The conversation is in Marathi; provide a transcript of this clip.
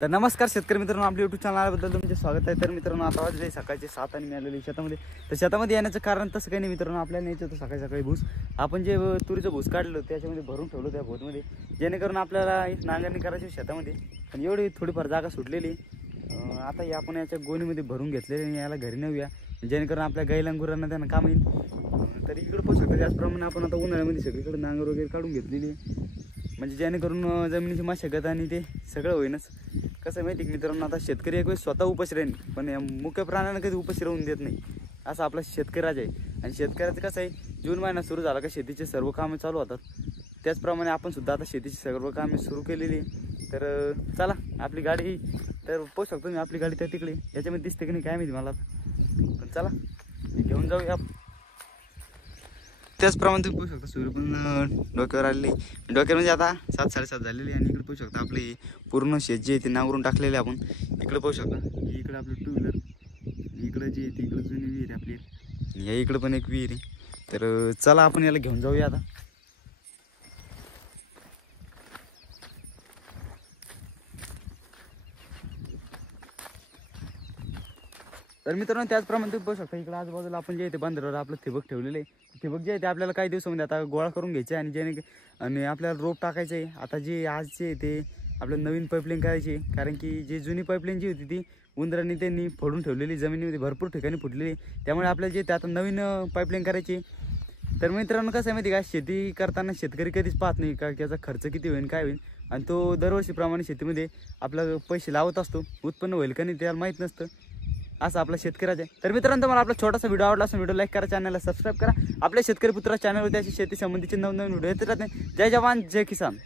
तर नमस्कार शेतकरी मित्रांनो, आपल्या यूट्यूब चॅनलबद्दल तुमचे स्वागत आहे। तर मित्रांनो, आता वाजले सकाळचे 7 आणि मी आलेलो शेतामध्ये। तर शेतामध्ये येण्याचं कारण तसं काही नाही मित्रांनो, आपल्याला न्यायचं होतं सकाळी सकाळी भूस। आपण जे तुरीचं भूस काढलं त्याच्यामध्ये भरून ठेवलं त्या भोतमध्ये, जेणेकरून आपल्याला नांगरणी करायची शेतामध्ये। पण एवढी थोडीफार जागा सुटलेली, आता ही आपण याच्या गोणीमध्ये भरून घेतलेली आणि याला घरी नेऊया, जेणेकरून आपल्या गाईला गुरांना त्यांना काम येईल। तर इकडे पाहू शकता, त्याचप्रमाणे आपण आता उन्हाळ्यामध्ये सगळीकडे नांगर वगैरे काढून घेतलेली, म्हणजे जेणेकरून जमिनीची मशागत आणि ते सगळं होईनच। कसं माहिती की मित्रांनो, आता शेतकरी एक वेळेस स्वतः उपाशी राहील, पण या मुख्य प्राण्यांना कधी उपाशी राहून देत नाही, असं आपला शेतकरी राजा आहे। आणि शेतकऱ्याचं कसं आहे, जून महिना सुरू झाला का शेतीचे सर्व कामे चालू होतात। त्याचप्रमाणे आपण सुद्धा आता शेतीची सर्व कामे सुरू केलेली। तर चला, आपली गाडी तर पाहू शकतो मी, आपली गाडी त्या तिकडे याच्यामध्ये दिसते की नाही काय माहिती मला, पण चला घेऊन जाऊया। त्याचप्रमाणे तुम्ही पाहू शकता सूर्य पण डोक्यावर आलेली, डोक्यावर म्हणजे आता 7-7:30 झालेली। आणि इकडे पाहू शकता आपले पूर्ण शेत जे आहे ते नांगरून टाकलेले आपण। इकडे पाहू शकता, इकडे आपलं 2 व्हीलर, इकडे जी आहे ती इकडे जुनी विहीर आहे आपली, या इकडे पण एक विहीर आहे। तर चला आपण याला घेऊन जाऊया आता। तर मित्रांनो, त्याचप्रमाणे तुम्ही पाहू शकता इकडे आजूबाजूला आपण जे आहे ते बांधावर आपलं ठिबक ठेवलेले आहे। ठिबक जे आहे ते आपल्याला काही दिवसामध्ये आता गोळा करून घ्यायचे आणि आणि आपल्याला रोप टाकायचं आहे। आता जे आजचे आहे ते आपलं नवीन पाईपलाईन करायची आहे, कारण की जी जुनी पाईपलाईन जी होती ती उंदरांनी त्यांनी फोडून ठेवलेली, जमिनीमध्ये भरपूर ठिकाणी फुटलेली, त्यामुळे आपल्याला जे ते आता नवीन पाईपलाईन करायची आहे। तर मित्रांनो, कसं आहे माहिती का, शेती करताना शेतकरी कधीच पाहत नाही का त्याचा खर्च किती होईल काय होईल, आणि तो दरवर्षीप्रमाणे शेतीमध्ये आपला पैसे लावत असतो, उत्पन्न होईल का नाही त्याला माहीत नसतं, असं आपला शेतकऱ्याचं आहे। तर मित्रांनो, तुम्हाला आपला छोटासा व्हिडिओ आवडला असेल, व्हिडिओ लाईक करा, चॅनलला सबस्क्राईब करा। आपल्या शेतकरी पुत्रा चॅनलवर त्याची शेती संबंधीचे नवनवीन व्हिडिओ येत राहते। जय जवान जय किसान।